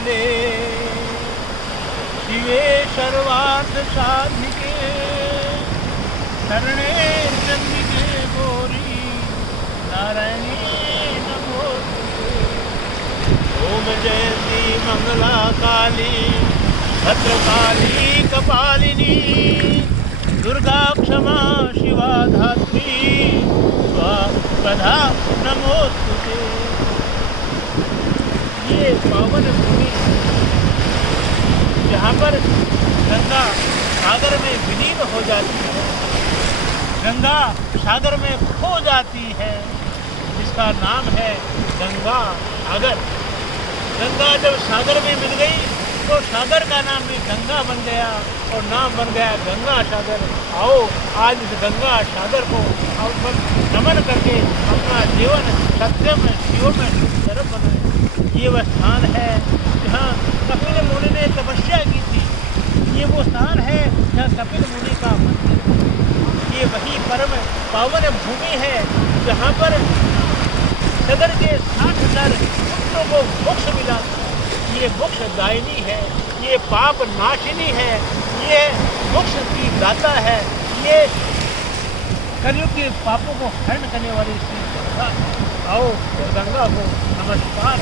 कले शिवे सर्वार्थ साधिके शरणे चंडिके गौरी नारायणी नमोस्तुते। ओम जयंती मंगला काली भद्रकाली कपालिनी दुर्गा क्षमा शिवा धात्री स्वाहा नमोस्तुते। ये पावन भूमि जहाँ पर गंगा सागर में विलीन हो जाती है, गंगा सागर में खो जाती है, जिसका नाम है गंगा सागर। गंगा जब सागर में मिल गई तो सागर का नाम भी गंगा बन गया और नाम बन गया गंगा सागर। आओ आज इस गंगा सागर को नमन करके अपना जीवन सत्यम शिवम तरफ बनाए। ये वह स्थान है जहाँ कपिल मुनि ने तपस्या की थी। ये वो स्थान है जहाँ कपिल मुनि का मंदिर। ये वही परम पावन भूमि है जहाँ पर सगर के 60,000 पुत्रों को मोक्ष मिला। ये मोक्ष दायिनी है, ये पाप नाशिनी है, ये मोक्ष की दाता है, ये कलयुग के पापों को हरण करने वाली श्री गंगा। आओ गंगा को नमस्कार।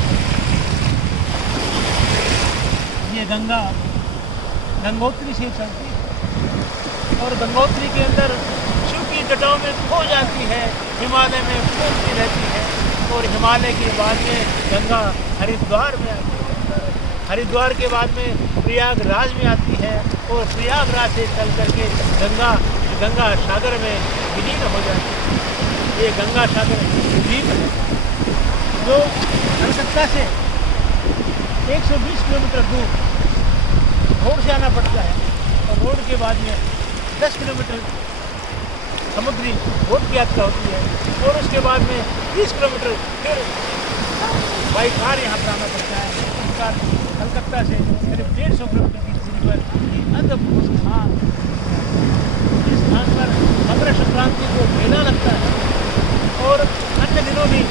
ये गंगा गंगोत्री से चलती है और गंगोत्री के अंदर शिव की जटाओं में खो जाती है, हिमालय में फूलती रहती है और हिमालय के बाद में गंगा हरिद्वार में आती है। हरिद्वार के बाद में प्रयागराज में आती है और प्रयागराज से चल करके गंगा सागर में विलीन हो जाती है। ये गंगा सागर द्वीप है जो कलकत्ता से 120 किलोमीटर दूर रोड से आना पड़ता है और रोड के बाद में 10 किलोमीटर समुद्री बोट की यात्रा होती है और उसके बाद में 30 किलोमीटर फिर बाई कार यहाँ पर आना पड़ता है। इस कार कलकत्ता से करीब 150 किलोमीटर की दूरी पर अद्भुत स्थान, इस स्थान पर मकर संक्रांति को मेला लगता है और अन्य दिनों भी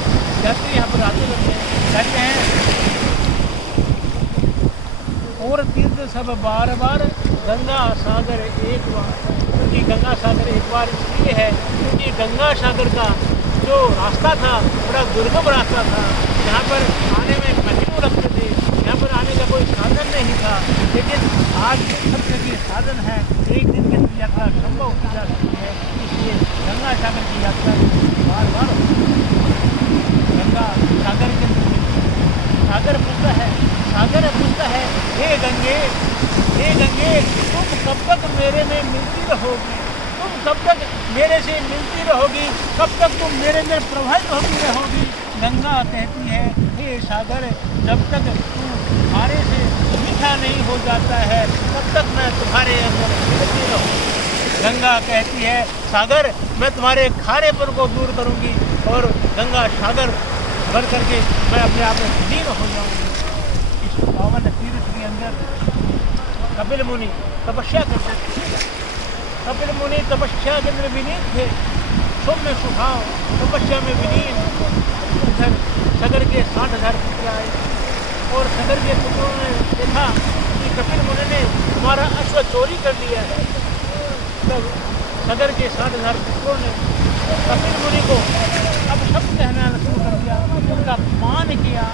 यात्री यहाँ पर आते रहते हैं, कहते हैं और तीर्थ सब बार बार गंगा सागर एक बार। क्योंकि गंगा सागर एक बार इसलिए है क्योंकि गंगा सागर का जो रास्ता था बड़ा दुर्गम रास्ता था, यहाँ पर आने में महीनों लगते थे, यहाँ पर आने का कोई साधन नहीं था। लेकिन आज सब जगह साधन है, एक दिन की यात्रा संभव की जा सकती है। इसलिए गंगा सागर की यात्रा बार बार गंगा सागर के सागर पूछता है हे गंगे तुम कब तक मेरे में मिलती रहोगी, तुम कब तक मेरे से मिलती रहोगी, कब तक तुम मेरे में प्रभावित होती रहोगी। गंगा कहती है हे सागर जब तक तू खारे से मीठा नहीं हो जाता है तब तक मैं तुम्हारे अंदर मिलती रहूँ। गंगा कहती है सागर मैं तुम्हारे खारेपन को दूर करूँगी और गंगा सागर भर करके मैं अपने आप में विलीन हो जाऊँगी। इस पावन तीर्थ के अंदर कपिल मुनि तपस्या करते थे। कपिल मुनि तपस्या के अंदर विलीन थे, सौम्य स्वभाव तपस्या में विलीन। उधर सगर के 60,000 पुत्र आए और सगर के पुत्रों ने देखा कि कपिल मुनि ने हमारा अश्व चोरी कर लिया है। तब सगर के 60,000 पुत्रों ने कपिल मुनि को अब शब्द कहना शुरू कर दिया, उनका अपमान किया,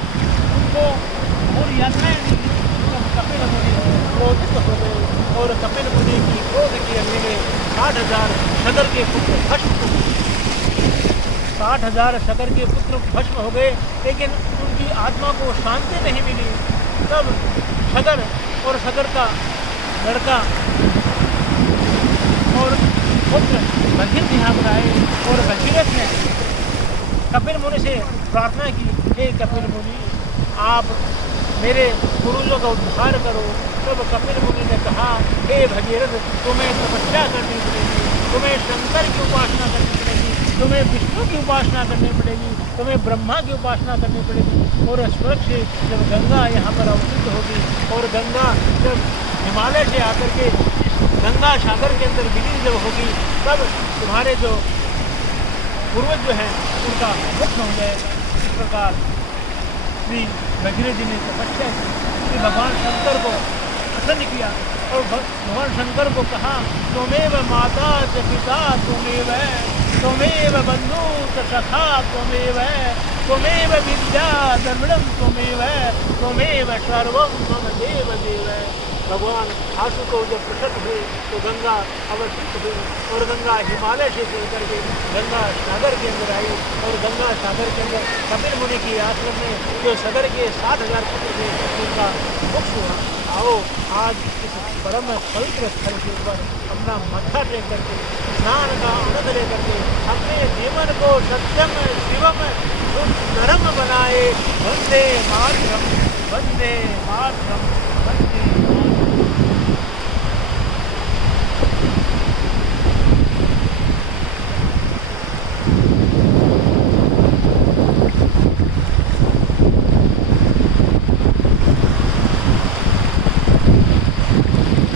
उनको और यातनाएं दी। तब कपिल मुनि क्रोधित हो गए और कपिल मुनि की क्रोध की अग्नि में 60,000 सगर के पुत्र भस्म हो गए। 60,000 सगर के पुत्र भस्म हो गए, लेकिन उनकी आत्मा को शांति नहीं मिली। तब सगर और सगर का लड़का और पुत्र भगीरथ यहाँ पर आए और भगीरथ ने कपिल मुनि से प्रार्थना की, हे कपिल मुनि आप मेरे पूर्वजों का उद्धार करो। तब कपिल मुनि ने कहा, हे भगीरथ तुम्हें तपस्या करनी पड़ेगी, तुम्हें शंकर की उपासना करनी पड़ेगी, तुम्हें विष्णु की उपासना करनी पड़ेगी, तुम्हें ब्रह्मा की उपासना करनी पड़ेगी। और स्वर्ग से जब गंगा यहाँ पर अवतरित होगी और गंगा जब हिमालय से आकर के इस गंगा सागर के अंदर विलीन जब होगी तब तुम्हारे जो पूर्वज जो हैं उनका मोक्ष हो जाएगा। इस प्रकार श्री भगीरथ जी ने तपस्या की कि भगवान शंकर को प्रसन्न किया और भगवान शंकर को कहा त्वमेव माता च पिता त्वमेव त्वमेव बंधु च सखा त्वमेव विद्या द्रविड़म त्वमेव सर्वम मम देव देव। भगवान आंसू को जब प्रकट हुए तो गंगा अवतरित हुई और गंगा हिमालय से चल करके गंगा सागर के अंदर आई और गंगा सागर के अंदर कपिल मुनि की आश्रम में जो सगर के 60,000 पुत्र थे उनका मोक्ष हुआ। आओ आज इस परम पवित्र स्थल के ऊपर अपना मत्था टेक करके स्नान का आनंद लेकर के अपने जीवन को सत्यम शिवम सुंदरम बनाए। वंदे मातरम वंदे मातरम वंदे